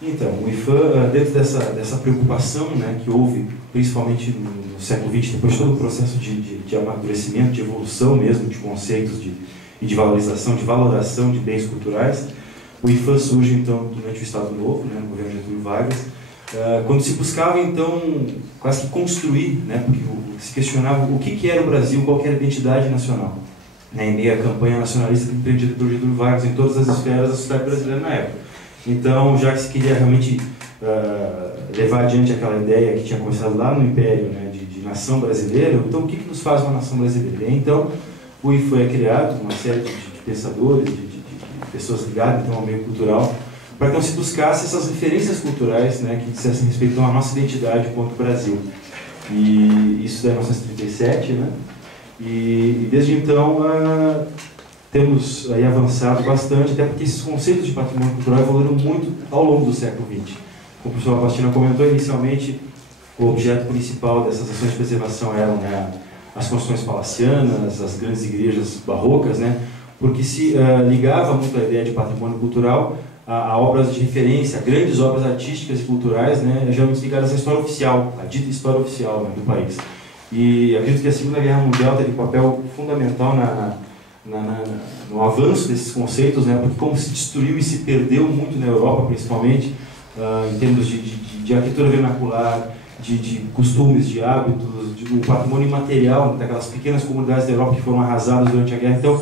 Então, o IFAM, dentro dessa preocupação, né, que houve, principalmente no século XX, depois de todo o processo de amadurecimento, de evolução mesmo, de conceitos e de valorização, de valoração de bens culturais, o IFAM surge, então, durante o Estado Novo, né, no governo Getúlio Vargas, quando se buscava, então, quase que construir, né, porque se questionava o que era o Brasil, qual que era a identidade nacional, né, em meio à campanha nacionalista empreendida por Getúlio Vargas em todas as esferas da sociedade brasileira na época. Então, já que se queria realmente levar adiante aquela ideia que tinha começado lá no Império, né, de nação brasileira, então o que nos faz uma nação brasileira? E então, o IFAM é criado, uma série de pensadores, de pessoas ligadas então, ao meio cultural, para que não se buscasse essas referências culturais, né, que dissessem respeito à nossa identidade enquanto Brasil. E isso é 1937, né? E desde então temos aí avançado bastante, até porque esses conceitos de patrimônio cultural evoluíram muito ao longo do século XX. Como o professor Pastina comentou, inicialmente o objeto principal dessas ações de preservação eram, né, as construções palacianas, as grandes igrejas barrocas, né, porque se ligava muito a ideia de patrimônio cultural a obras de referência, a grandes obras artísticas e culturais, né, geralmente ligadas à história oficial, à dita história oficial, né, do país. E acredito que a Segunda Guerra Mundial teve um papel fundamental no avanço desses conceitos, né, porque como se destruiu e se perdeu muito na Europa, principalmente, em termos de arquitetura vernacular, de costumes, de hábitos, do patrimônio imaterial daquelas pequenas comunidades da Europa que foram arrasadas durante a guerra. Então,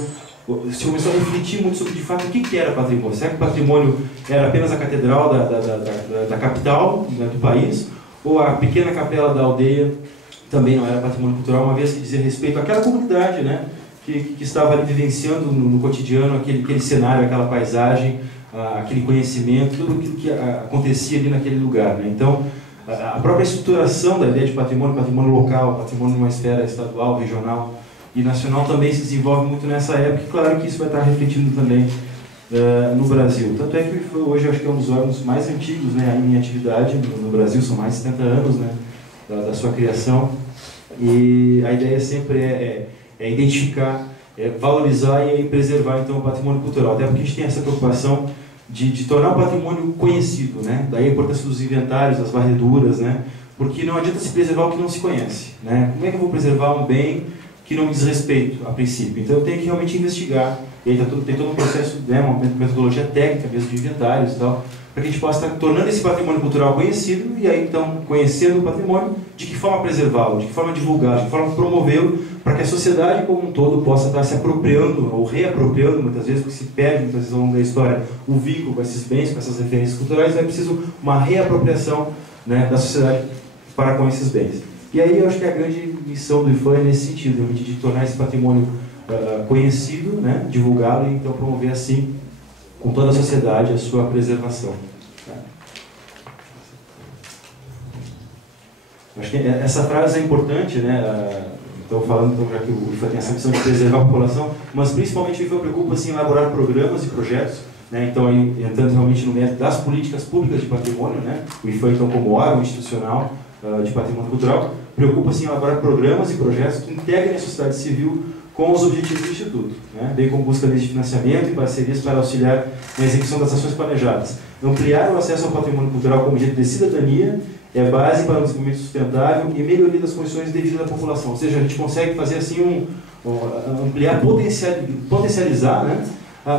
se começou a refletir muito sobre, de fato, o que era patrimônio. Será que o patrimônio era apenas a catedral da capital, né, do país, ou a pequena capela da aldeia também não era patrimônio cultural, uma vez que dizia respeito àquela comunidade, né, que estava ali vivenciando no cotidiano aquele cenário, aquela paisagem, aquele conhecimento, tudo aquilo que acontecia ali naquele lugar, né? Então, a própria estruturação da ideia de patrimônio local, patrimônio numa esfera estadual, regional e nacional também se desenvolve muito nessa época, e claro que isso vai estar refletindo também no Brasil. Tanto é que o IFAM hoje acho que é um dos órgãos mais antigos, né, em atividade no Brasil, são mais de 70 anos, né, da sua criação, e a ideia sempre é identificar, valorizar e preservar então o patrimônio cultural, até porque a gente tem essa preocupação de tornar o patrimônio conhecido, né? Daí a importância dos inventários, das varreduras, né? Porque não adianta se preservar o que não se conhece, né? Como é que eu vou preservar um bem que não me diz respeito a princípio? Então eu tenho que realmente investigar, e aí tem todo um processo, né, uma metodologia técnica mesmo de inventários e tal, para que a gente possa estar tornando esse patrimônio cultural conhecido, e aí então, conhecendo o patrimônio, de que forma preservá-lo, de que forma divulgá-lo, de que forma promovê-lo, para que a sociedade como um todo possa estar se apropriando, ou reapropriando muitas vezes, porque se perde muitas vezes ao longo da história o vínculo com esses bens, com essas referências culturais, então é preciso uma reapropriação, né, da sociedade para com esses bens. E aí eu acho que a grande missão do IFAM é nesse sentido, realmente de tornar esse patrimônio conhecido, né, divulgá-lo e então promover assim, com toda a sociedade, a sua preservação. Acho que essa frase é importante, né? Estou falando então, já que o IFAM tem essa missão de preservar a população, mas principalmente o IFAM preocupa-se em elaborar programas e projetos, né? Então, aí, entrando realmente no mérito das políticas públicas de patrimônio, né? O IFAM, então, como órgão institucional de patrimônio cultural, preocupa-se em elaborar programas e projetos que integrem a sociedade civil com os objetivos do Instituto, né? Bem como busca de financiamento e parcerias para auxiliar na execução das ações planejadas. Ampliar o acesso ao patrimônio cultural como objeto de cidadania é base para o desenvolvimento sustentável e melhoria das condições de vida da população. Ou seja, a gente consegue fazer assim ampliar, potencializar, né,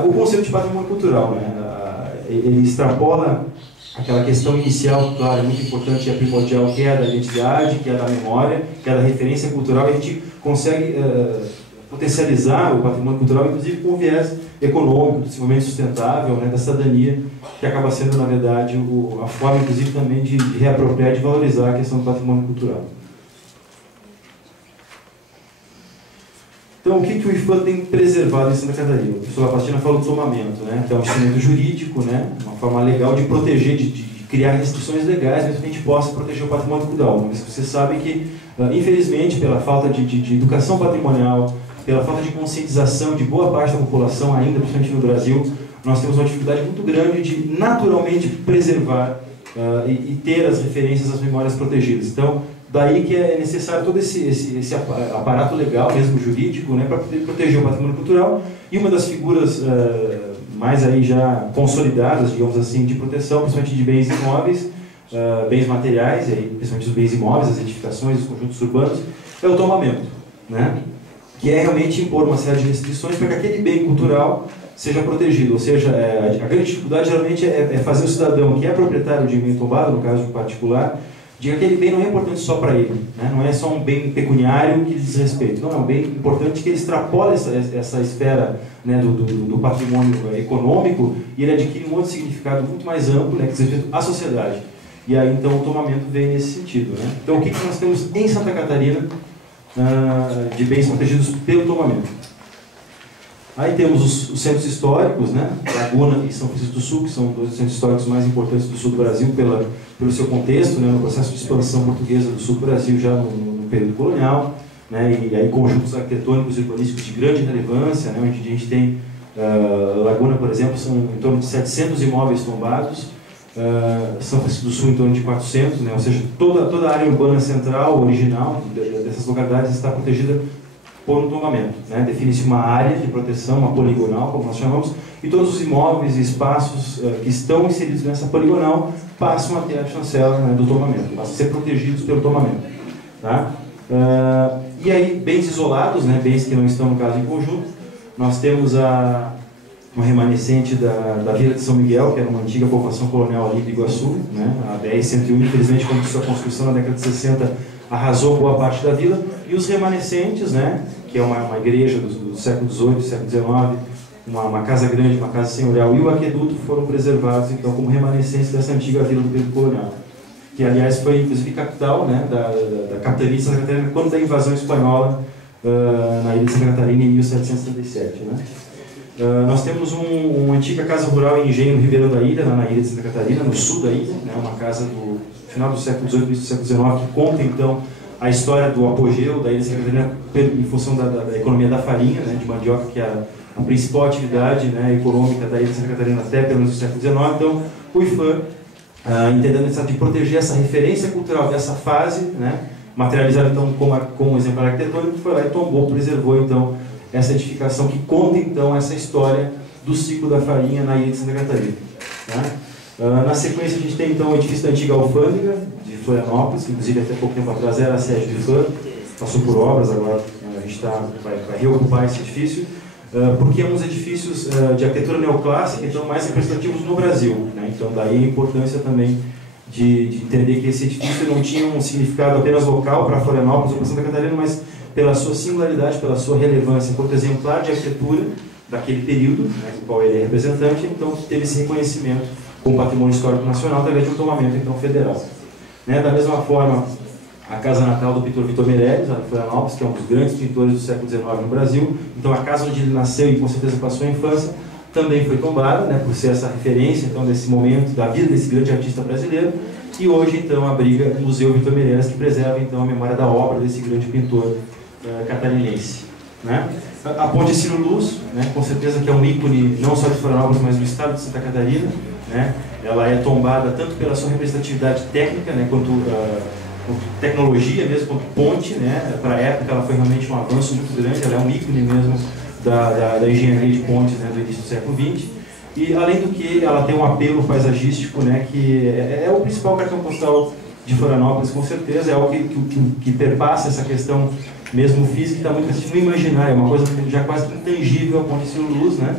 o conceito de patrimônio cultural, né? Ele extrapola aquela questão inicial, claro, é muito importante e primordial, que é a da identidade, que é a da memória, que é a da referência cultural, e a gente consegue potencializar o patrimônio cultural, inclusive com o viés econômico, do desenvolvimento sustentável, né, da cidadania, que acaba sendo, na verdade, a forma, inclusive, também de reapropriar e de valorizar a questão do patrimônio cultural. Então, o que o IFAM tem preservado em Santa Catarina? O professor Lapastina falou do tomamento, né? Então, é um instrumento jurídico, né? Uma forma legal de proteger, de criar restrições legais, para que a gente possa proteger o patrimônio cultural. Mas você sabe que, infelizmente, pela falta de educação patrimonial, pela falta de conscientização de boa parte da população, ainda, principalmente no Brasil, nós temos uma dificuldade muito grande de naturalmente preservar e ter as referências, as memórias protegidas. Então, daí que é necessário todo esse aparato legal, mesmo jurídico, né, para poder proteger o patrimônio cultural. E uma das figuras mais aí já consolidadas, digamos assim, de proteção, principalmente de bens imóveis, bens materiais, e aí, principalmente os bens imóveis, as edificações, os conjuntos urbanos, é o tombamento, né? Que é realmente impor uma série de restrições para que aquele bem cultural seja protegido. Ou seja, a grande dificuldade geralmente é fazer o cidadão que é proprietário de um bem tombado, no caso de um particular, de que aquele bem não é importante só para ele, né? Não é só um bem pecuniário que diz respeito, não, é um bem importante que ele extrapole essa esfera, né, do patrimônio econômico, e ele adquire um outro significado muito mais amplo, né, que diz respeito à sociedade. E aí então o tombamento vem nesse sentido, né? Então o que nós temos em Santa Catarina de bens protegidos pelo tombamento? Aí temos os centros históricos, né? Laguna e São Francisco do Sul, que são dois dos centros históricos mais importantes do sul do Brasil pelo seu contexto, né? No processo de expansão portuguesa do sul do Brasil já no período colonial, né? E aí conjuntos arquitetônicos e urbanísticos de grande relevância, né? Onde a gente tem Laguna, por exemplo, são em torno de 700 imóveis tombados, São Francisco do Sul em torno de 400, né? Ou seja, toda a área urbana central, original dessas localidades está protegida por um tombamento, né? Define-se uma área de proteção, uma poligonal, como nós chamamos, e todos os imóveis e espaços que estão inseridos nessa poligonal passam a ter a chancela, né, do tombamento, passam a ser protegidos pelo tombamento. Tá? E aí, bens isolados, né, bens que não estão, no caso, em conjunto, nós temos uma remanescente da Vila de São Miguel, que era uma antiga povoação colonial ali do Iguaçu, né, a BR-101, infelizmente, quando sua construção na década de 60 arrasou boa parte da vila, e os remanescentes, né, que é uma igreja do século XVIII, século XIX, uma casa grande, uma casa senhorial, e o aqueduto foram preservados, então, como remanescentes dessa antiga vila do período colonial, que, aliás, foi, inclusive, capital, né, da capitania de Santa Catarina, quando da invasão espanhola na ilha de Santa Catarina, em 1777, né. Nós temos uma antiga casa rural em Engenho, no Ribeirão da Ilha, na ilha de Santa Catarina, no sul da ilha, né, uma casa do final do século XVIII, início do século XIX, que conta, então, a história do apogeu da ilha de Santa Catarina em função da economia da farinha, né, de mandioca, que era a principal atividade, né, econômica da ilha de Santa Catarina até pelo menos o século XIX. Então, o IFAM, entendendo a necessidade de proteger essa referência cultural dessa fase, né, materializada então como um exemplar arquitetônico, foi lá e tombou, preservou então essa edificação que conta então essa história do ciclo da farinha na ilha de Santa Catarina. Tá? Na sequência a gente tem então o edifício da antiga alfândega de Florianópolis, que inclusive até pouco tempo atrás era a sede do IFAM, passou por obras, agora a gente vai reocupar esse edifício, porque é um dos edifícios de arquitetura neoclássica então mais representativos no Brasil, né? Então daí a importância também de entender que esse edifício não tinha um significado apenas local para Florianópolis ou para Santa Catarina, mas pela sua singularidade, pela sua relevância, enquanto exemplar de arquitetura daquele período, né, do qual ele é representante, então teve esse reconhecimento como patrimônio histórico nacional através de um tombamento então federal. Né, da mesma forma, a casa natal do pintor Vitor Meirelles, em Florianópolis, que é um dos grandes pintores do século XIX no Brasil, então a casa onde ele nasceu e com certeza passou a infância, também foi tombada, né, por ser essa referência então desse momento da vida desse grande artista brasileiro, e hoje então abriga o Museu Vitor Meirelles, que preserva então a memória da obra desse grande pintor catarinense. Né? A Ponte Ciro Luz, né, com certeza que é um ícone não só de Florianópolis, mas do estado de Santa Catarina, né? Ela é tombada tanto pela sua representatividade técnica, né, quanto tecnologia mesmo, quanto ponte, né? Para a época ela foi realmente um avanço muito grande, ela é um ícone mesmo da engenharia de pontes, né, do início do século XX. E além do que ela tem um apelo paisagístico, né, que é o principal cartão postal de Florianópolis, com certeza, é algo que perpassa essa questão mesmo física, que está muito assim no imaginário, é uma coisa já quase intangível, a Ponte Ciro Luz, né?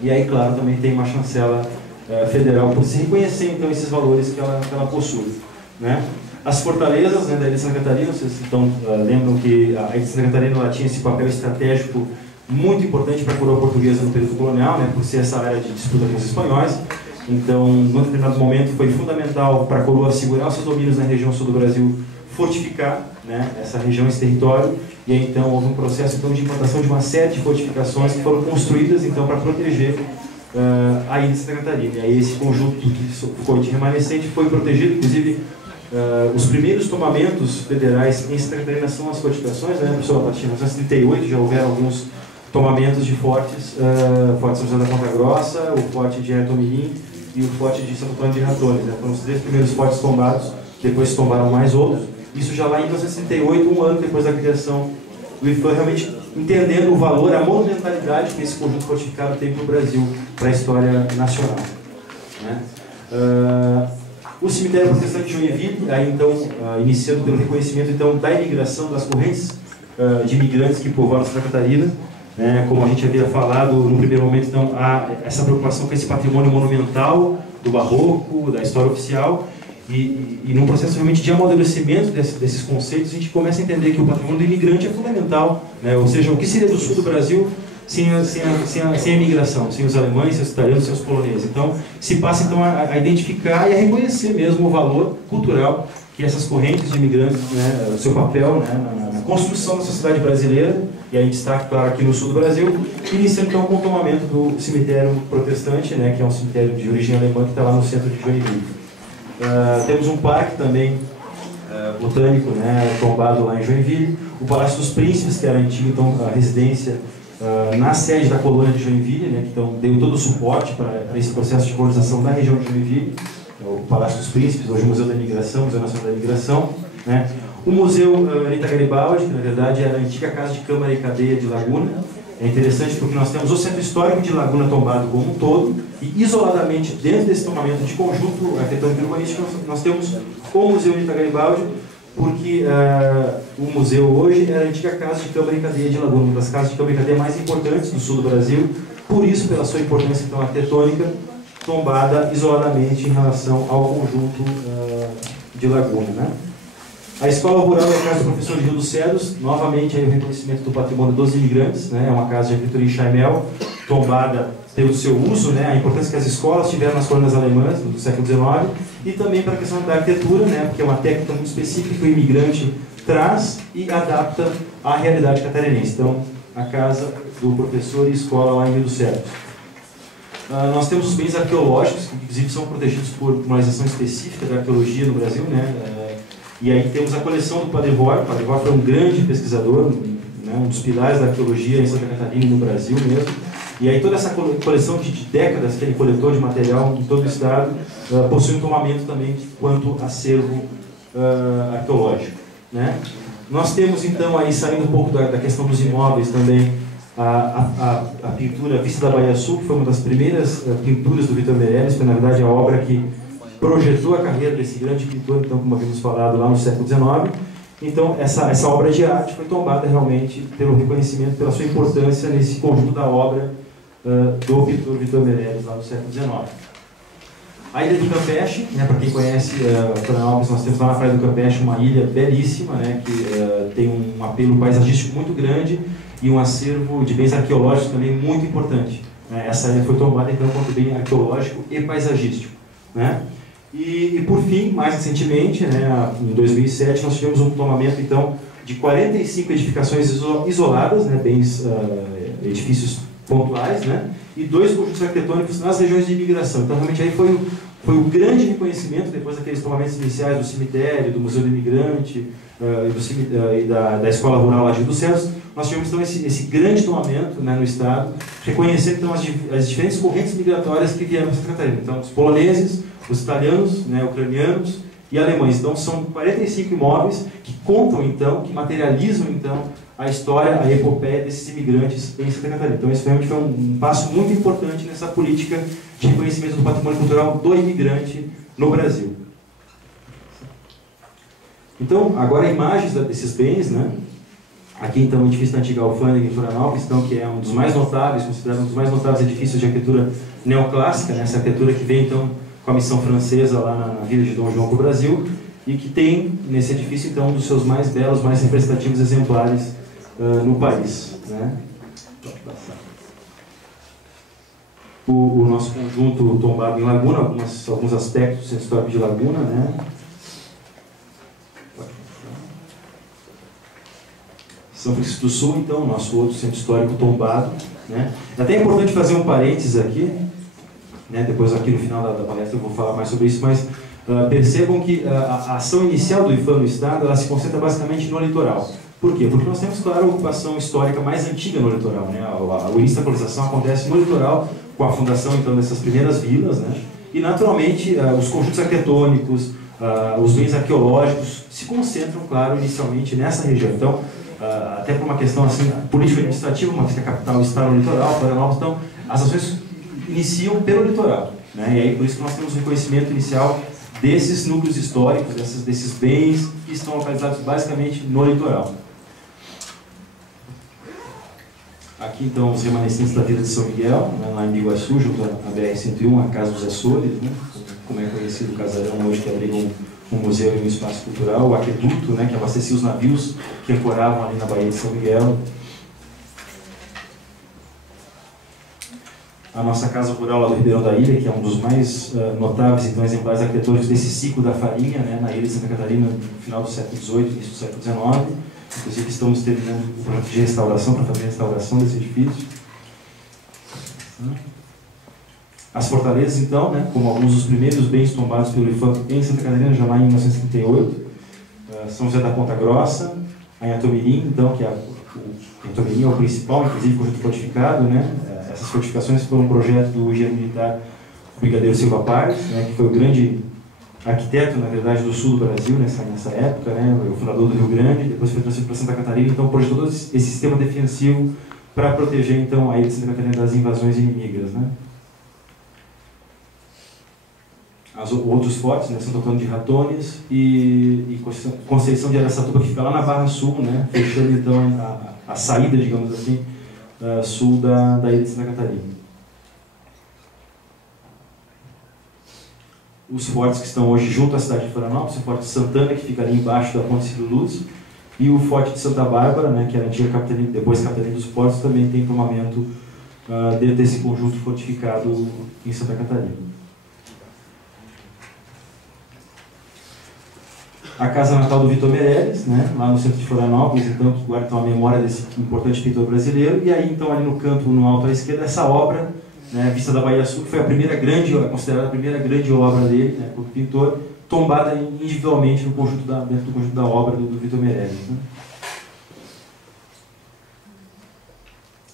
E aí, claro, também tem uma chancela federal por se reconhecer, então, esses valores que ela possui, né? As fortalezas, né, da ilha de Santa Catarina, vocês então lembram que a ilha de Santa Catarina ela tinha esse papel estratégico muito importante para a coroa portuguesa no período colonial, né, por ser essa área de disputa com os espanhóis. Então, num determinado momento, foi fundamental para a coroa segurar os seus domínios na região sul do Brasil, fortificar, né, essa região, esse território, e aí, então, houve um processo então, de implantação de uma série de fortificações que foram construídas então, para proteger a ilha de Santa Catarina. E aí, esse conjunto que foi de remanescente foi protegido, inclusive, os primeiros tomamentos federais em Santa Catarina são as fortificações, né, professor Paty? Em 1938 já houveram alguns tomamentos de fortes, Forte São José da Ponta Grossa, o Forte de Ertomirim e o Forte de Santo Antônio de Ratones, né? Foram os 3 primeiros fortes tombados, depois se tombaram mais outros. Isso já lá em 1968, um ano depois da criação do IFAM realmente entendendo o valor, a monumentalidade que esse conjunto fortificado tem para o Brasil, para a história nacional. Né? O cemitério protestante de Joinville, aí então iniciando pelo reconhecimento então da imigração das correntes de imigrantes que povoaram Santa Catarina, né? Como a gente havia falado no primeiro momento, então há essa preocupação com esse patrimônio monumental do barroco, da história oficial, e num processo realmente de amadurecimento desses conceitos, a gente começa a entender que o patrimônio do imigrante é fundamental, né? Ou seja, o que seria do sul do Brasil sem a imigração, sem os alemães, sem os italianos, sem os poloneses. Então, se passa então a identificar e a reconhecer mesmo o valor cultural que essas correntes de imigrantes, né, o seu papel, né, na construção da sociedade brasileira, e aí destaque, claro, aqui no sul do Brasil, iniciando então com o tomamento do cemitério protestante, né, que é um cemitério de origem alemã que está lá no centro de Joinville. Temos um parque também botânico, né, tombado lá em Joinville, o Palácio dos Príncipes, que era a antiga então, a residência na sede da colônia de Joinville, né, que então, deu todo o suporte para esse processo de colonização da região de Joinville, o Palácio dos Príncipes, hoje o Museu da Imigração, Museu Nacional da Imigração, né. O Museu Anita Garibaldi, que na verdade era a antiga Casa de Câmara e Cadeia de Laguna. É interessante porque nós temos o Centro Histórico de Laguna tombado como um todo, e isoladamente dentro desse tombamento de conjunto arquitetônico e urbanístico nós temos o Museu Anita Garibaldi, porque o museu hoje é a antiga Casa de Câmara e Cadeia de Laguna, uma das casas de câmara e cadeia mais importantes do sul do Brasil, por isso, pela sua importância então, arquitetônica, tombada isoladamente em relação ao conjunto de Laguna. Né? A Escola Rural é a casa do professor Gil dos Cedros, novamente aí, o reconhecimento do patrimônio dos imigrantes, né? É uma casa de arquitetura em Chaimel, tombada pelo seu uso, né? A importância que as escolas tiveram nas colônias alemãs do século XIX, e também para a questão da arquitetura, né? Porque é uma técnica muito específica que o imigrante traz e adapta à realidade catarinense. Então, a casa do professor e escola lá em Rio dos Cedros. Nós temos os bens arqueológicos, que inclusive são protegidos por uma legislação específica da arqueologia no Brasil, né? E aí temos a coleção do Padre Roy. O Padre Roy foi um grande pesquisador, né? Um dos pilares da arqueologia em Santa Catarina e no Brasil mesmo. E aí toda essa coleção de décadas que ele coletou de material em todo o estado possui um tomamento também quanto acervo arqueológico. Né? Nós temos então aí, saindo um pouco da questão dos imóveis também, a pintura Vista da Bahia Sul, que foi uma das primeiras pinturas do Vitor Meirelles, foi na verdade a obra que projetou a carreira desse grande pintor, então, como havíamos falado, lá no século XIX. Então, essa obra de arte foi tombada realmente pelo reconhecimento, pela sua importância nesse conjunto da obra do pintor Vitor Meirelles, lá no século XIX. A Ilha do Campeche, né, para quem conhece Florianópolis, nós temos lá na Praia do Campeche uma ilha belíssima, né, que tem um apelo paisagístico muito grande e um acervo de bens arqueológicos também muito importante. Essa ilha foi tombada então quanto bem arqueológico e paisagístico. Né? E por fim, mais recentemente, né, em 2007, nós tivemos um tomamento então, de 45 edificações isoladas, né, bens, edifícios pontuais, né, e 2 conjuntos arquitetônicos nas regiões de imigração. Então, realmente, aí foi o grande reconhecimento, depois daqueles tomamentos iniciais do cemitério, do Museu do Imigrante e da Escola Rural lá de Rio dos Cedros, nós tivemos então esse grande tomamento, né, no Estado, reconhecendo então, as diferentes correntes migratórias que vieram para Santa Catarina. Então, os poloneses, os italianos, né, ucranianos e alemães. Então, são 45 imóveis que contam, então, que materializam, então, a história, a epopeia desses imigrantes em Santa Catarina. Então, esse realmente foi um passo muito importante nessa política de reconhecimento do patrimônio cultural do imigrante no Brasil. Então, agora imagens desses bens, né? Aqui, então, o edifício da antiga alfândega em Florianópolis, então, que é um dos mais notáveis, considerado um dos mais notáveis edifícios de arquitetura neoclássica, né? Essa arquitetura que vem, então, com a missão francesa lá na Vila de Dom João para o Brasil, e que tem nesse edifício, então, um dos seus mais belos, mais representativos exemplares no país. Né? Pode passar. O nosso conjunto tombado em Laguna, alguns aspectos do Centro Histórico de Laguna. Né? São Francisco do Sul, então, nosso outro Centro Histórico tombado. Né? É até importante fazer um parênteses aqui, né? Depois aqui no final da palestra eu vou falar mais sobre isso, mas percebam que a ação inicial do IFAM no Estado, ela se concentra basicamente no litoral. Por quê? Porque nós temos, claro, a ocupação histórica mais antiga no litoral. Né? O início da colonização acontece no litoral, com a fundação então, dessas primeiras vilas, né? E naturalmente os conjuntos arquitetônicos, os bens arqueológicos se concentram, claro, inicialmente nessa região. Então, até por uma questão assim, político-administrativa, uma vez que a capital está no litoral, Florianópolis, então as ações iniciam pelo litoral, né? E aí por isso que nós temos o reconhecimento inicial desses núcleos históricos, desses bens que estão localizados basicamente no litoral. Aqui então os remanescentes da Vila de São Miguel, né, lá em Biguaçu, junto à BR-101, a Casa dos Açores, né, como é conhecido o casarão hoje, que abriga um museu e um espaço cultural, o aqueduto, né, que abastecia os navios que ancoravam ali na Baía de São Miguel. A nossa casa rural lá do Ribeirão da Ilha, que é um dos mais notáveis então, exemplares arquitetônicos desse ciclo da farinha, né, na ilha de Santa Catarina, no final do século XVIII, início do século XIX. Inclusive estamos terminando o projeto de restauração, para fazer a restauração desse edifício. As fortalezas, então, né, como alguns dos primeiros bens tombados pelo IFAM em Santa Catarina, já lá em 1938, São José da Ponta Grossa, a Inhatomirim, então, que Inhatomirim é o principal, inclusive, conjunto fortificado, né? Essas fortificações foram um projeto do engenheiro militar Brigadeiro Silva Paz, né, que foi o grande arquiteto, na verdade, do sul do Brasil nessa época, né, o fundador do Rio Grande, depois foi transferido para Santa Catarina, então projetou todo esse sistema defensivo para proteger então a ilha de Santa Catarina das invasões inimigas, né. Outros fortes, né, Santo Antônio de Ratones e Conceição de Araçatuba, que fica lá na Barra Sul, né, fechando então a saída, digamos assim, sul da ilha de Santa Catarina. Os fortes que estão hoje junto à cidade de Florianópolis, o Forte de Santana, que fica ali embaixo da Ponte Cílio Luz, e o Forte de Santa Bárbara, né, que era a antiga capitania, depois capitania dos portos, também tem tomamento dentro desse conjunto fortificado em Santa Catarina. A casa natal do Vitor Meirelles, né, lá no centro de Florianópolis, então, que guarda então, a memória desse importante pintor brasileiro, e aí então ali no canto, no alto à esquerda, essa obra, né, Vista da Baía Sul, que foi considerada a primeira grande obra dele, né, como pintor, tombada individualmente no conjunto dentro do conjunto da obra do Vitor Meirelles. Né.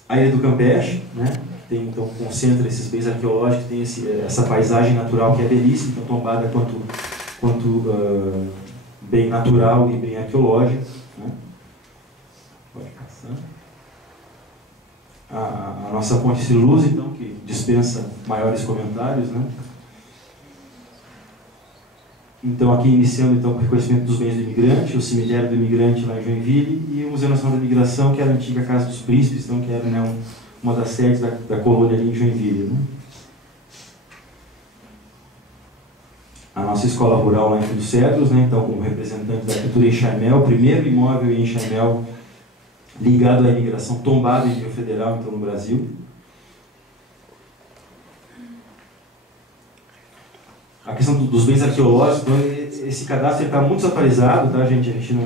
A Ilha do Campeche, né, que tem, então, concentra esses bens arqueológicos, tem essa paisagem natural que é belíssima, então tombada quanto bem natural e bem arqueológico. Né. Pode passar. A nossa Ponte Cílio Luz, então, que dispensa maiores comentários, né? Então, aqui iniciando então, o reconhecimento dos bens do imigrante, o cemitério do imigrante lá em Joinville e o Museu Nacional da Imigração, que era a antiga Casa dos Príncipes, então, que era, né, uma das sedes da colônia ali em Joinville. Né? A nossa escola rural lá em Rio dos Cedros, né, então, como representante da cultura enxaimel, o primeiro imóvel em enxaimel ligado à imigração tombado em nível federal, então, no Brasil. A questão dos bens arqueológicos, então, esse cadastro está muito desatualizado, tá, gente? A gente não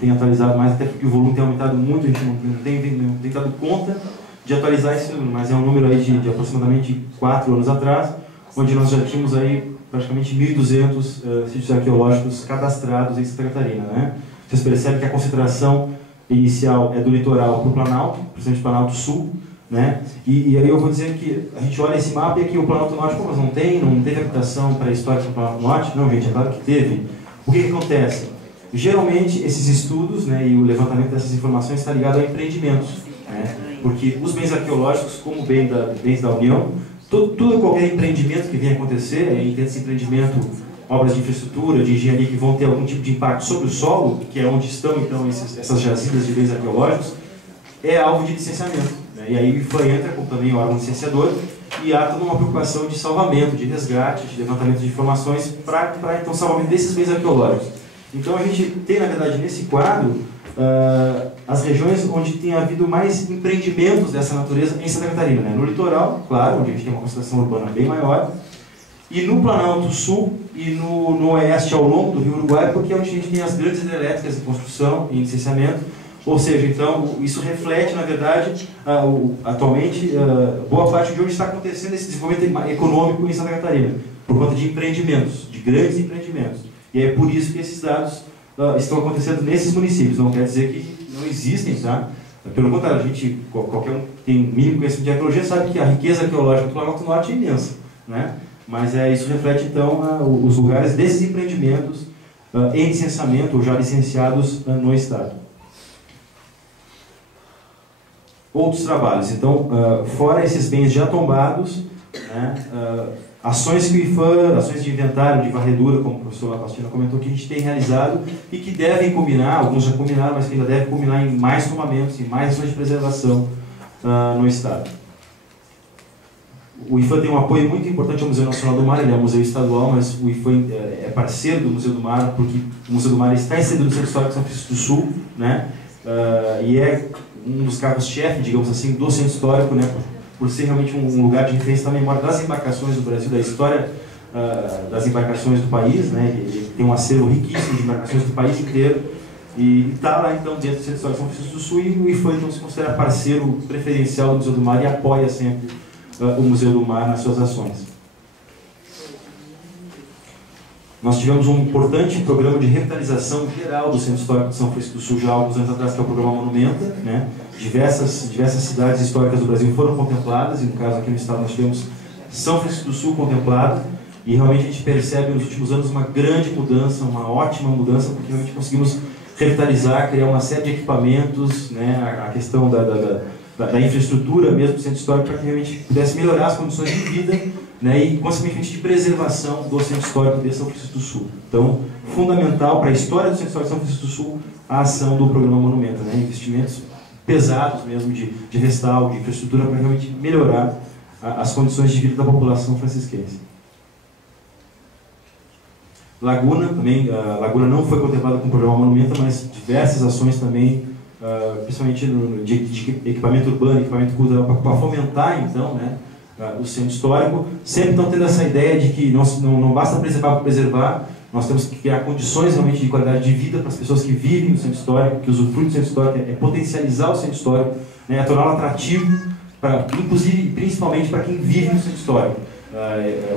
tem atualizado mais, até porque o volume tem aumentado muito, a gente não tem dado conta de atualizar esse número, mas é um número aí de aproximadamente 4 anos atrás, onde nós já tínhamos aí praticamente 1.200 sítios arqueológicos cadastrados em Santa Catarina, né? Vocês percebem que a concentração inicial é do litoral para o Planalto, principalmente Planalto Sul, né? E aí eu vou dizer que a gente olha esse mapa e aqui o Planalto Norte, pô, mas não teve habitação pré-histórica no Planalto Norte? Não, gente, é claro que teve. O que acontece? Geralmente esses estudos, né, e o levantamento dessas informações está ligado a empreendimentos, né? Porque os bens arqueológicos, como bens da União, qualquer empreendimento que venha acontecer, entende esse empreendimento, obras de infraestrutura, de engenharia que vão ter algum tipo de impacto sobre o solo, que é onde estão então essas jazidas de bens arqueológicos, é alvo de licenciamento. Né? E aí o IFAM entra como também o órgão licenciador e há toda uma preocupação de salvamento, de resgate, de levantamento de informações para então salvamento desses bens arqueológicos. Então a gente tem, na verdade, nesse quadro, as regiões onde tem havido mais empreendimentos dessa natureza em Santa Catarina. Né? No litoral, claro, onde a gente tem uma concentração urbana bem maior, e no Planalto Sul e no oeste, ao longo do Rio Uruguai, porque é onde a gente tem as grandes hidrelétricas em construção e licenciamento. Ou seja, então, isso reflete, na verdade, atualmente, boa parte de onde está acontecendo esse desenvolvimento econômico em Santa Catarina, por conta de empreendimentos, de grandes empreendimentos. E é por isso que esses dados estão acontecendo nesses municípios. Não quer dizer que não existem, tá? Pelo contrário, a gente, qualquer um que tem mínimo conhecimento de arqueologia sabe que a riqueza arqueológica do Planalto Norte é imensa, né? Mas isso reflete, então, os lugares desses empreendimentos em licenciamento ou já licenciados no Estado. outros trabalhos. Então, fora esses bens já tombados, né, ações que o IPHAN, ações de inventário, de varredura, como o professor Lapastina comentou, que a gente tem realizado e que devem culminar, alguns já culminaram, mas que ainda devem culminar em mais tombamentos, em mais ações de preservação no Estado. O IPHAN tem um apoio muito importante ao Museu Nacional do Mar, ele é um museu estadual, mas o IPHAN é parceiro do Museu do Mar, porque o Museu do Mar está inserido no Centro Histórico de São Francisco do Sul, né, e é um dos carros-chefe, digamos assim, do Centro Histórico, né, por ser realmente um lugar de referência da memória das embarcações do Brasil, da história das embarcações do país, né, ele tem um acervo riquíssimo de embarcações do país inteiro, e está lá então dentro do Centro Histórico de São Francisco do Sul, e o IPHAN então se considera parceiro preferencial do Museu do Mar e apoia sempre o Museu do Mar nas suas ações. Nós tivemos um importante programa de revitalização geral do Centro Histórico de São Francisco do Sul já há alguns anos atrás, que é o programa Monumenta, né? Diversas cidades históricas do Brasil foram contempladas, e no caso aqui no estado nós tivemos São Francisco do Sul contemplado, e realmente a gente percebe nos últimos anos uma grande mudança, uma ótima mudança, porque realmente conseguimos revitalizar, criar uma série de equipamentos, né? A questão da infraestrutura mesmo do Centro Histórico, para que realmente pudesse melhorar as condições de vida, né, e, consequentemente, de preservação do Centro Histórico de São Francisco do Sul. Então, fundamental para a história do Centro Histórico de São Francisco do Sul a ação do programa Monumenta, né, investimentos pesados mesmo de restauro, de infraestrutura, para realmente melhorar as condições de vida da população francisquense. Laguna, também, a Laguna não foi contemplada com o programa Monumenta, mas diversas ações também, principalmente de equipamento urbano, equipamento cultural, para fomentar, então, né, o Centro Histórico. Sempre estão tendo essa ideia de que não basta preservar por preservar, nós temos que criar condições realmente de qualidade de vida para as pessoas que vivem no Centro Histórico, que usufruem do Centro Histórico, é potencializar o Centro Histórico, né, é torná-lo atrativo, inclusive e principalmente para quem vive no Centro Histórico.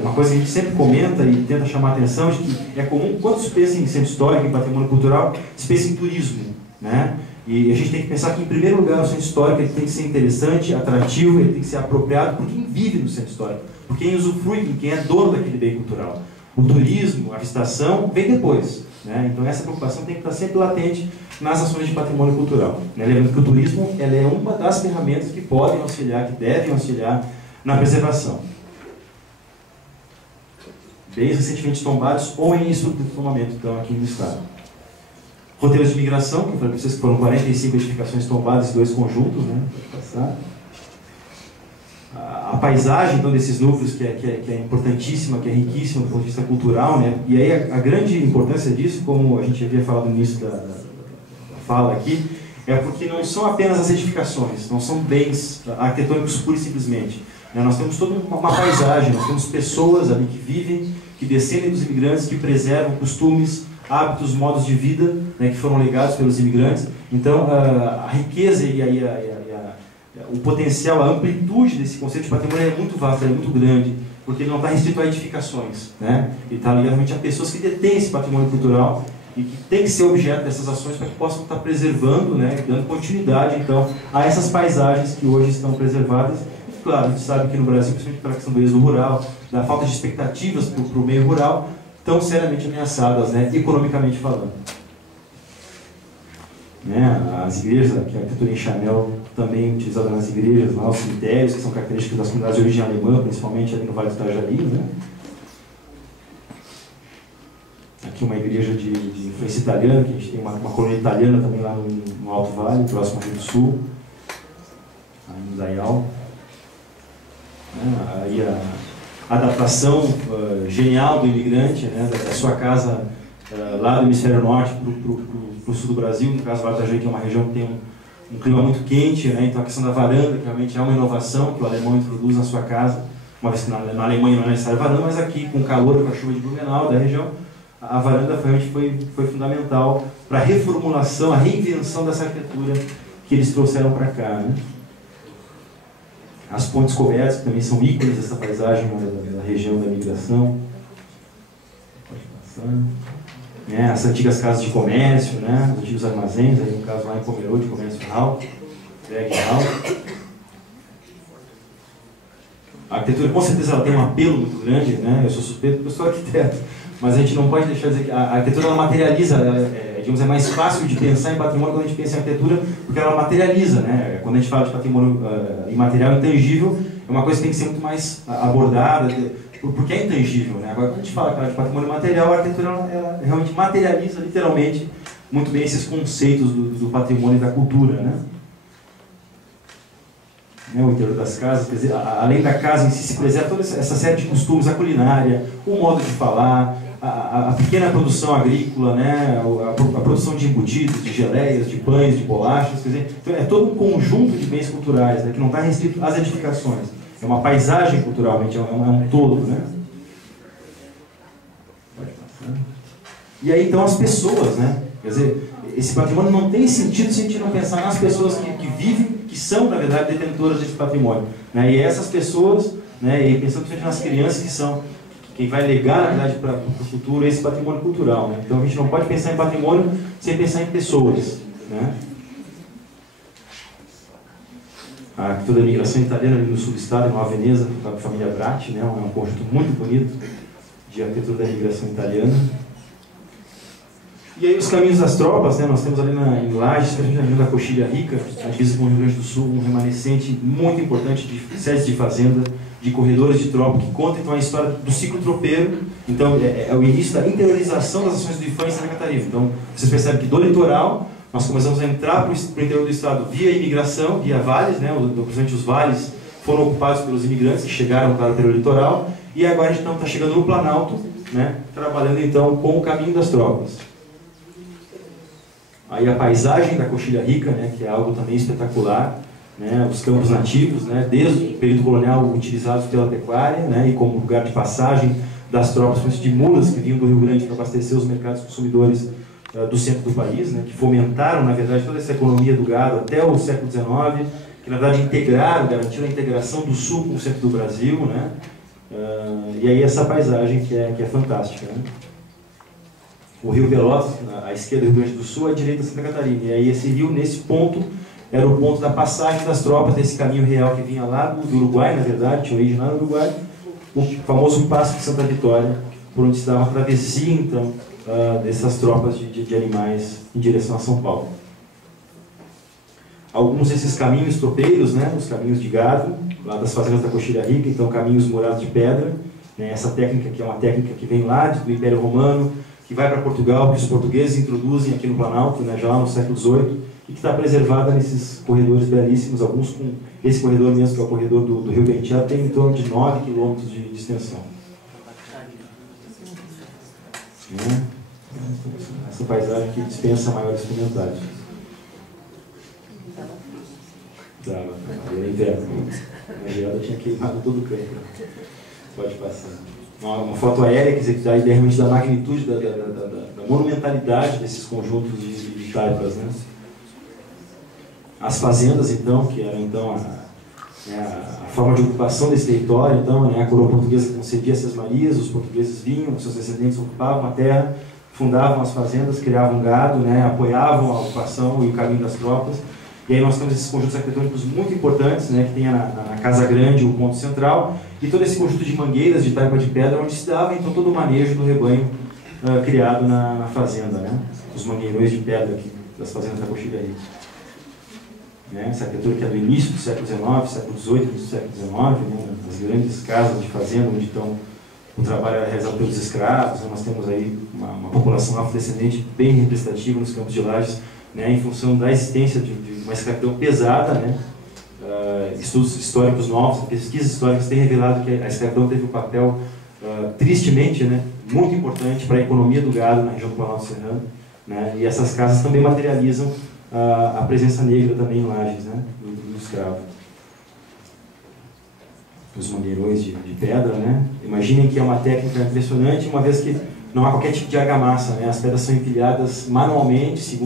Uma coisa que a gente sempre comenta e tenta chamar a atenção de que é comum, quando se pensa em Centro Histórico, em patrimônio cultural, se pensa em turismo, né? E a gente tem que pensar que, em primeiro lugar, o Centro Histórico ele tem que ser interessante, atrativo, ele tem que ser apropriado por quem vive no Centro Histórico, por quem usufrui, por quem é dono daquele bem cultural. O turismo, a visitação, vem depois, né? Então essa preocupação tem que estar sempre latente nas ações de patrimônio cultural, né? Lembrando que o turismo ela é uma das ferramentas que podem auxiliar, que devem auxiliar na preservação. Bens recentemente tombados ou em estudo de tombamento, então, aqui no estado. Roteiros de migração, que eu falei para vocês que foram 45 edificações tombadas e 2 conjuntos, né? Pode passar. A paisagem, então, desses núcleos, que é importantíssima, que é riquíssima do ponto de vista cultural, né? E aí a grande importância disso, como a gente havia falado no início da fala aqui, é porque não são apenas as edificações, não são bens arquitetônicos pura e simplesmente, né? Nós temos toda uma paisagem, nós temos pessoas ali que vivem, que descendem dos imigrantes, que preservam costumes, hábitos, modos de vida, né, que foram legados pelos imigrantes. Então, a riqueza e o potencial, a amplitude desse conceito de patrimônio é muito vasto, é muito grande, porque ele não está restrito a edificações, né? Ele está ligado realmente a pessoas que detêm esse patrimônio cultural e que tem que ser objeto dessas ações para que possam estar preservando, né, dando continuidade, então, a essas paisagens que hoje estão preservadas. E, claro, a gente sabe que no Brasil, principalmente pela questão do êxodo rural, da falta de expectativas para o meio rural, estão seriamente ameaçadas, né, economicamente falando. Né, as igrejas, que a arquitetura em Chanel também utilizada nas igrejas, lá, os cemitérios, que são características das comunidades de origem alemã, principalmente ali no Vale do Itajaí, né? Aqui uma igreja de influência italiana, que a gente tem uma colônia italiana também lá no Alto Vale, próximo ao Rio do Sul, aí no Dayal. Aí a adaptação genial do imigrante, né, da sua casa lá do hemisfério norte para o sul do Brasil, no caso do Vale do Itajaí, que é uma região que tem um clima muito quente, né, então a questão da varanda, que realmente é uma inovação que o alemão introduz na sua casa, uma vez que na Alemanha não é necessário varanda, mas aqui, com o calor, com a chuva de Blumenau da região, a varanda realmente foi fundamental para a reformulação, a reinvenção dessa arquitetura que eles trouxeram para cá, né. As pontes cobertas, que também são ícones dessa paisagem da região da migração. Pode passar. As antigas casas de comércio, né? Os antigos armazéns, aí no caso lá em Pomerode, comércio rural, A arquitetura, com certeza, ela tem um apelo muito grande, né? Eu sou suspeito porque eu sou arquiteto, mas a gente não pode deixar de dizer que a arquitetura ela materializa, digamos, é mais fácil de pensar em patrimônio quando a gente pensa em arquitetura, porque ela materializa, né? Quando a gente fala de patrimônio imaterial, intangível, é uma coisa que tem que ser muito mais abordada, porque é intangível, né? Agora, quando a gente fala de patrimônio material, a arquitetura ela realmente materializa, literalmente, muito bem esses conceitos do patrimônio e da cultura, né? O interior das casas, quer dizer, além da casa em si, se preserva toda essa série de costumes, a culinária, o modo de falar, a pequena produção agrícola, né? A produção de embutidos, de geleias, de pães, de bolachas, quer dizer, então é todo um conjunto de bens culturais, né, que não está restrito às edificações. É uma paisagem culturalmente, é um todo, né? Pode passar. E aí então as pessoas, né? Quer dizer, esse patrimônio não tem sentido se a gente não pensar nas pessoas que vivem, que são, na verdade, detentoras desse patrimônio, né? E essas pessoas, né, e pensando principalmente nas crianças que são quem vai legar, na verdade, para o futuro esse patrimônio cultural, né? Então a gente não pode pensar em patrimônio sem pensar em pessoas, né? A arquitetura da imigração italiana ali no sul do estado, em Nova Veneza, da família Bratti, né? É um conjunto muito bonito de arquitetura da imigração italiana. E aí os caminhos das tropas, né? Nós temos ali em Lages, na região da Coxilha Rica, a divisa com o Rio Grande do Sul, um remanescente muito importante de sedes de fazenda, de corredores de tropa, que conta então a história do ciclo tropeiro. Então é o início da interiorização das ações do IFAM em Santa Catarina. Então vocês percebem que do litoral nós começamos a entrar para o interior do estado via imigração, via vales, né? Principalmente os vales foram ocupados pelos imigrantes que chegaram para o interior litoral, e agora a gente está chegando no Planalto, né? Trabalhando então com o caminho das tropas. Aí a paisagem da Coxilha Rica, né, que é algo também espetacular, né, os campos nativos, né, desde o período colonial utilizados pela pecuária, né, e como lugar de passagem das tropas, principalmente de mulas que vinham do Rio Grande para abastecer os mercados consumidores do centro do país, né, que fomentaram, na verdade, toda essa economia do gado até o século XIX, que na verdade integraram, garantiram a integração do sul com o centro do Brasil, né, e aí essa paisagem que é fantástica, né. O rio Pelotas, à esquerda do Rio Grande do Sul, à direita Santa Catarina. E aí esse rio, nesse ponto, era o ponto da passagem das tropas desse caminho real que vinha lá do Uruguai, na verdade, tinha origem lá no Uruguai, o famoso Passo de Santa Vitória, por onde se dava a travessia, então, dessas tropas de animais em direção a São Paulo. Alguns desses caminhos tropeiros, né, os caminhos de gado, lá das fazendas da Coxilha Rica, então caminhos murados de pedra, né, essa técnica que é uma técnica que vem lá do Império Romano, que vai para Portugal, que os portugueses introduzem aqui no Planalto, né, já lá no século XVIII, e que está preservada nesses corredores belíssimos, alguns com esse corredor mesmo, que é o corredor do Rio Benteado, tem em torno de 9 quilômetros de extensão. Né? Essa paisagem que dispensa maiores comentários. Era inverno. A geada tinha queimado todo o campo. Pode passar. Uma foto aérea, quer dizer, que dá a ideia realmente da magnitude, da monumentalidade desses conjuntos de taipas, né? As fazendas, então, que eram então a forma de ocupação desse território, então, né, a coroa portuguesa concedia as Marias, os portugueses vinham, os seus descendentes ocupavam a terra, fundavam as fazendas, criavam gado, né, apoiavam a ocupação e o caminho das tropas. E aí nós temos esses conjuntos arquitetônicos muito importantes, né, que tem na Casa Grande o ponto central, e todo esse conjunto de mangueiras de taipa de pedra, onde se dava então todo o manejo do rebanho criado na fazenda, né, os mangueirões de pedra aqui, das fazendas da Coxilha Rica. Né, essa arquitetura que é do início do século XIX, século XVIII, início do século XIX, né, as grandes casas de fazenda, onde então o trabalho era realizado pelos escravos, né, nós temos aí uma população afrodescendente bem representativa nos campos de Lages, né, em função da existência de uma escravidão pesada, né, estudos históricos novos, pesquisas históricas têm revelado que a escravidão teve um papel, tristemente, né, muito importante para a economia do gado na região do Planalto Serrano, né, e essas casas também materializam a presença negra também em Lages, né, do escravo. Os mangueirões de pedra, né, imaginem que é uma técnica impressionante, uma vez que não há qualquer tipo de argamassa, né, as pedras são empilhadas manualmente,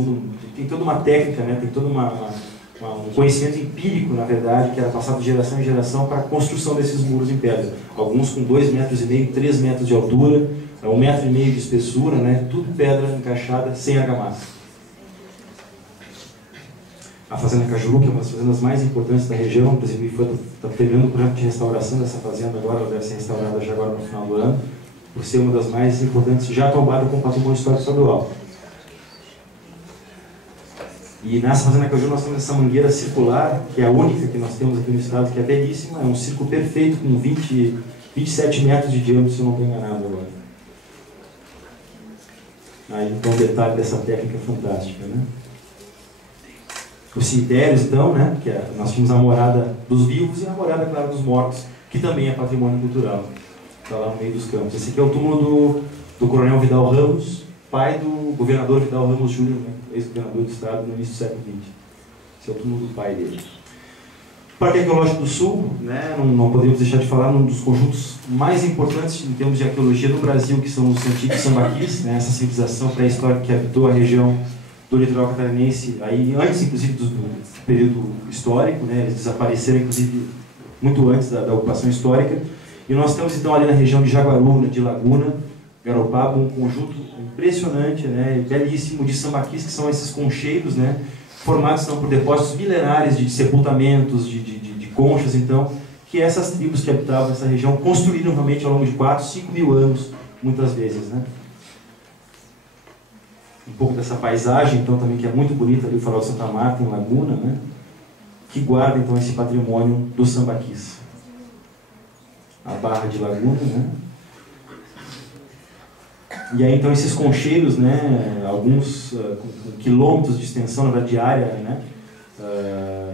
tem toda uma técnica, né, tem todo um conhecimento empírico, na verdade, que era passado de geração em geração para a construção desses muros em pedra. Alguns com 2,5 metros, 3 metros de altura, 1,5 metro de espessura, né, tudo pedra encaixada, sem argamassa. A Fazenda Cajuru, que é uma das fazendas mais importantes da região, inclusive está terminando o projeto de restauração dessa fazenda agora, ela deve ser restaurada já agora no final do ano. por ser uma das mais importantes, já tombada com patrimônio histórico estadual. E nessa fazenda Caju nós temos essa mangueira circular, que é a única que nós temos aqui no estado, que é belíssima, é um círculo perfeito com 27 metros de diâmetro, se eu não estou enganado agora. Aí então o detalhe dessa técnica fantástica, né? Os cemitérios, então, né, que nós tínhamos a morada dos vivos e a morada, claro, dos mortos, que também é patrimônio cultural. Está lá no meio dos campos. Esse aqui é o túmulo do Coronel Vidal Ramos, pai do governador Vidal Ramos Júnior, né, ex-governador do estado no início do século XX. Esse é o túmulo do pai dele. Parque Arqueológico do Sul, né, não poderíamos deixar de falar num dos conjuntos mais importantes em termos de arqueologia no Brasil, que são os antigos sambaquis, né, essa civilização pré-histórica que habitou a região do litoral catarinense, aí, antes inclusive do período histórico, né, eles desapareceram inclusive muito antes da ocupação histórica. E nós temos então ali na região de Jaguaruna, de Laguna, Garopaba, um conjunto impressionante, né, belíssimo de sambaquis, que são esses concheiros, né, formados então, por depósitos milenares de sepultamentos, de conchas, então, que essas tribos que habitavam essa região construíram realmente ao longo de 4, 5 mil anos, muitas vezes, né. Um pouco dessa paisagem, então, também, que é muito bonita ali, o Farol de Santa Marta, em Laguna, né, que guarda, então, esse patrimônio dos sambaquis. A Barra de Laguna, né. E aí, então, esses concheiros, né, alguns com quilômetros de extensão, na verdade, diária, né,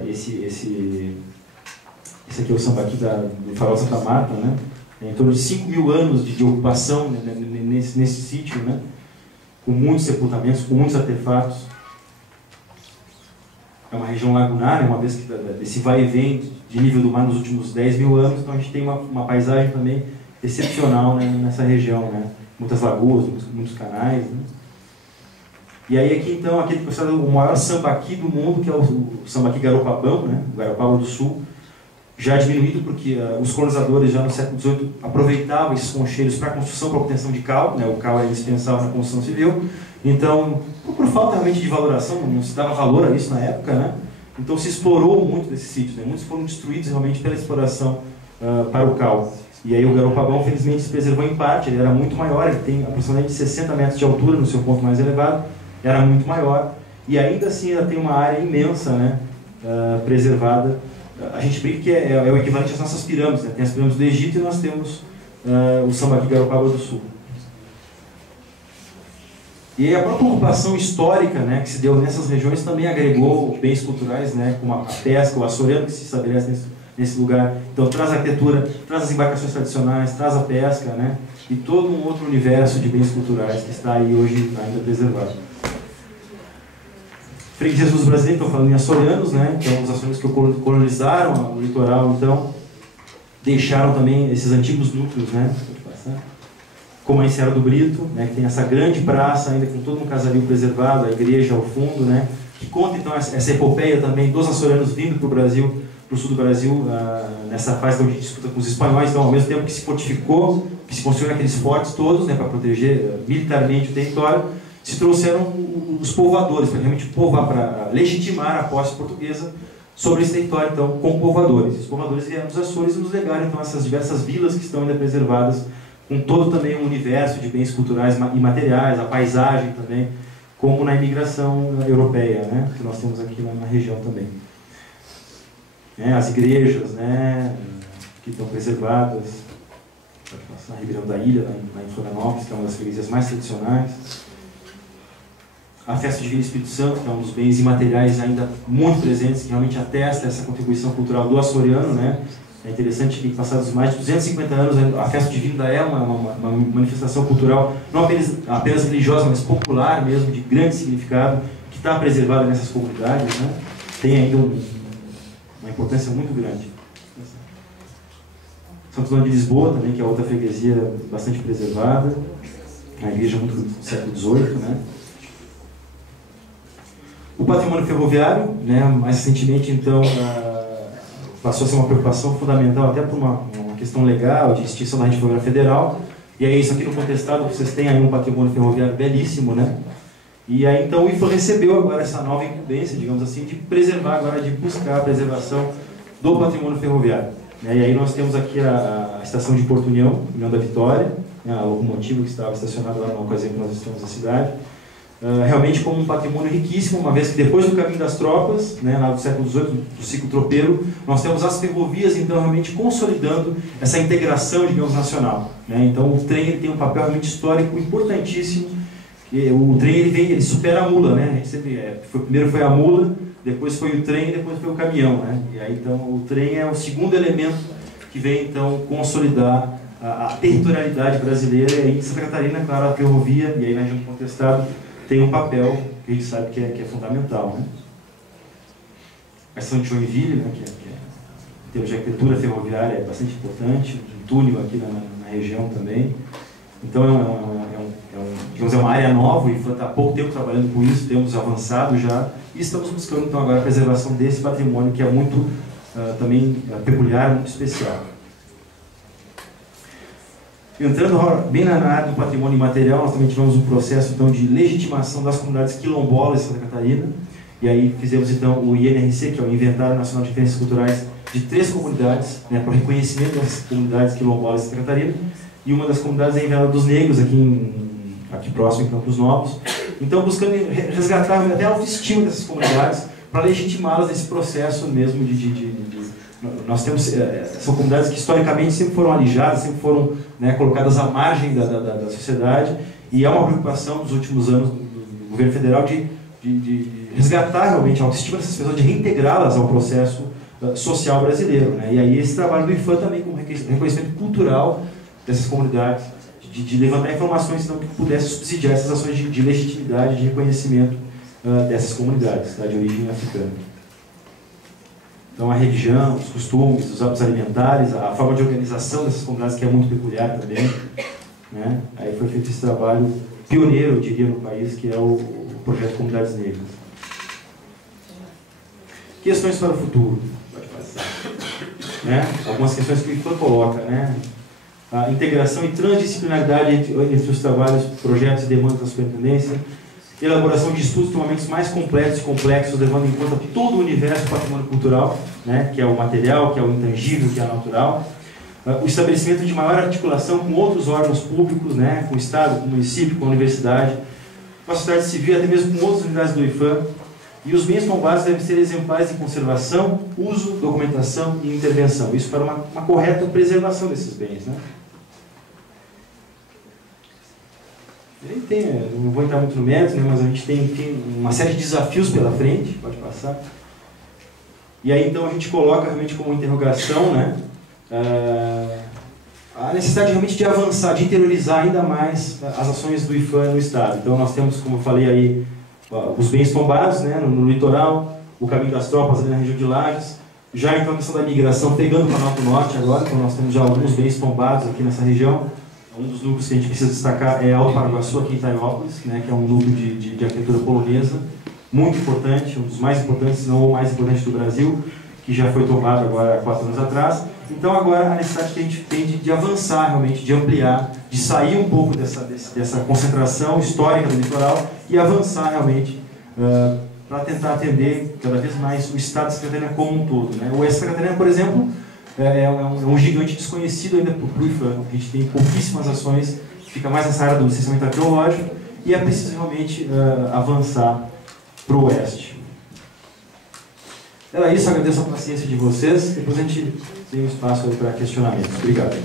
esse aqui é o sambaqui do Farol de Santa Marta, né, em torno de 5 mil anos de ocupação, né, nesse sítio, né, com muitos sepultamentos, com muitos artefatos. É uma região lagunar, uma vez que desse vai e vem de nível do mar nos últimos 10 mil anos, então a gente tem uma paisagem também excepcional, né, nessa região, né? Muitas lagoas, muitos canais, né? E aí aqui então, aquele que é considerado o maior sambaqui do mundo, que é o sambaqui Garopabão, né? O Garopaba do Sul, já diminuído porque os colonizadores já no século XVIII aproveitavam esses concheiros para a construção, para a obtenção de cal, né? O cal era indispensável na construção civil, então, por falta realmente de valoração, não se dava valor a isso na época, né? Então se explorou muito desses sítios, né? Muitos foram destruídos realmente pela exploração para o cal. E aí o Garopabão, felizmente, se preservou em parte, ele era muito maior, ele tem aproximadamente 60 metros de altura no seu ponto mais elevado, era muito maior, e ainda assim ela tem uma área imensa, né, preservada. A gente brinca que é o equivalente às nossas pirâmides, né? Tem as pirâmides do Egito e nós temos o sambaqui Garopaba do Sul. E aí a própria ocupação histórica, né, que se deu nessas regiões também agregou bens culturais, né, como a pesca, o açoriano que se estabelece nesse lugar. Então traz a arquitetura, traz as embarcações tradicionais, traz a pesca, né, e todo um outro universo de bens culturais que está aí hoje ainda preservado. Freguesias dos brasileiros, estão falando em açorianos, né, então os açorianos que colonizaram o litoral, então deixaram também esses antigos núcleos, né, como a Enseada do Brito, né, que tem essa grande praça ainda com todo um casario preservado, a igreja ao fundo, né, que conta então essa epopeia também dos açorianos vindo para o Brasil, para o sul do Brasil, nessa fase onde a gente disputa com os espanhóis, então ao mesmo tempo que se fortificou, que se construíram aqueles fortes todos, né, para proteger militarmente o território, se trouxeram os povoadores, para realmente povoar, para legitimar a posse portuguesa sobre esse território, então, com povoadores. Os povoadores vieram dos Açores e nos legaram então essas diversas vilas que estão ainda preservadas, com todo também um universo de bens culturais e materiais, a paisagem também, como na imigração europeia, né, que nós temos aqui na região também. As igrejas, né, que estão preservadas, na Ribeirão da Ilha, lá em Florianópolis, que é uma das freguesias mais tradicionais. A Festa Divina Espírito Santo, que é um dos bens imateriais ainda muito presentes, que realmente atesta essa contribuição cultural do açoriano, né. É interessante que, passados mais de 250 anos, a Festa Divina ainda é uma manifestação cultural, não apenas religiosa, mas popular mesmo, de grande significado, que está preservada nessas comunidades, né. Tem ainda uma importância muito grande. São Antônio de Lisboa também, que é outra freguesia bastante preservada, a igreja muito do século XVIII, né. O patrimônio ferroviário, né, mais recentemente, então, passou a ser uma preocupação fundamental, até por uma questão legal, de extinção da Rede Ferroviária Federal, e aí isso aqui no contestado, vocês têm aí um patrimônio ferroviário belíssimo, né. E aí então o IFAM recebeu agora essa nova incumbência, digamos assim, de preservar agora, de buscar a preservação do patrimônio ferroviário. E aí nós temos aqui a estação de Porto União, União da Vitória, né, a locomotiva que estava estacionada lá na ocasião que nós estamos na cidade. Realmente como um patrimônio riquíssimo, uma vez que depois do caminho das tropas, né, lá do século XVIII, do ciclo tropeiro, nós temos as ferrovias, então, realmente consolidando essa integração, digamos, nacional. Né? Então, o trem ele tem um papel realmente histórico importantíssimo. O trem ele supera a mula, né? A gente sempre, primeiro foi a mula, depois foi o trem, depois foi o caminhão. Né? E aí, então, o trem é o segundo elemento que vem, então, consolidar a territorialidade brasileira. E aí, em Santa Catarina, claro, a ferrovia, e aí na região do Contestado, tem um papel que a gente sabe que é fundamental. Né? A questão de Joinville, né, que em termos de arquitetura ferroviária é bastante importante, um túnel aqui na região também. Então digamos, é uma área nova, e está há pouco tempo trabalhando com isso, temos avançado já, e estamos buscando então agora a preservação desse patrimônio que é muito também peculiar, muito especial. Entrando bem na área do patrimônio imaterial, nós também tivemos um processo então, de legitimação das comunidades quilombolas de Santa Catarina, e aí fizemos então o INRC, que é o Inventário Nacional de Referências Culturais, de 3 comunidades, né, para o reconhecimento das comunidades quilombolas de Santa Catarina, e uma das comunidades é a Invernada dos Negros, aqui próximo em Campos Novos. Então, buscando resgatar até a autoestima dessas comunidades, para legitimá-las nesse processo mesmo nós temos, são comunidades que historicamente sempre foram alijadas, sempre foram, né, colocadas à margem da sociedade, e é uma preocupação dos últimos anos do governo federal de resgatar realmente a autoestima dessas pessoas, de reintegrá-las ao processo social brasileiro. Né? E aí esse trabalho do IFAM também como reconhecimento cultural dessas comunidades, de levantar informações então, que pudessem subsidiar essas ações de legitimidade, de reconhecimento dessas comunidades, tá, de origem africana. Então a religião, os costumes, os hábitos alimentares, a forma de organização dessas comunidades que é muito peculiar também. Né? Aí foi feito esse trabalho pioneiro, eu diria, no país, que é o projeto Comunidades Negras. Questões para o futuro. Pode passar. Né? Algumas questões que o IFAM coloca. Né? A integração e transdisciplinaridade entre os trabalhos, projetos e demandas da superintendência. Elaboração de estudos e tomamentos mais completos e complexos, levando em conta todo o universo do patrimônio cultural, né, que é o material, que é o intangível, que é o natural. O estabelecimento de maior articulação com outros órgãos públicos, né, com o Estado, com o município, com a universidade, com a sociedade civil, até mesmo com outras unidades do IFAM. E os bens tombados devem ser exemplares em conservação, uso, documentação e intervenção. Isso para uma correta preservação desses bens. Né? Não vou entrar muito no mérito, né, mas a gente tem uma série de desafios pela frente, pode passar. E aí então a gente coloca realmente como interrogação, né, a necessidade realmente de avançar, de interiorizar ainda mais as ações do IFAM no Estado. Então nós temos, como eu falei aí, os bens tombados, né, no litoral, o caminho das tropas ali na região de Lages, já então a questão da migração pegando o Planalto Norte agora, então nós temos já alguns bens tombados aqui nessa região. Um dos núcleos que a gente precisa destacar é Alto Paraguaçu, aqui em Itaiópolis, né, que é um núcleo de arquitetura polonesa, muito importante, um dos mais importantes, se não o mais importante do Brasil, que já foi tombado agora há 4 anos atrás. Então agora a necessidade que a gente tem de avançar realmente, de ampliar, de sair um pouco dessa concentração histórica do litoral e avançar realmente para tentar atender cada vez mais o estado de Santa Catarina como um todo. Né? O Oeste de Santa Catarina, por exemplo, é um gigante desconhecido ainda por IFAM. A gente tem pouquíssimas ações, fica mais nessa área do licenciamento arqueológico, e é preciso realmente avançar para o oeste. Era isso, agradeço a paciência de vocês, depois a gente tem um espaço para questionamentos. Obrigado.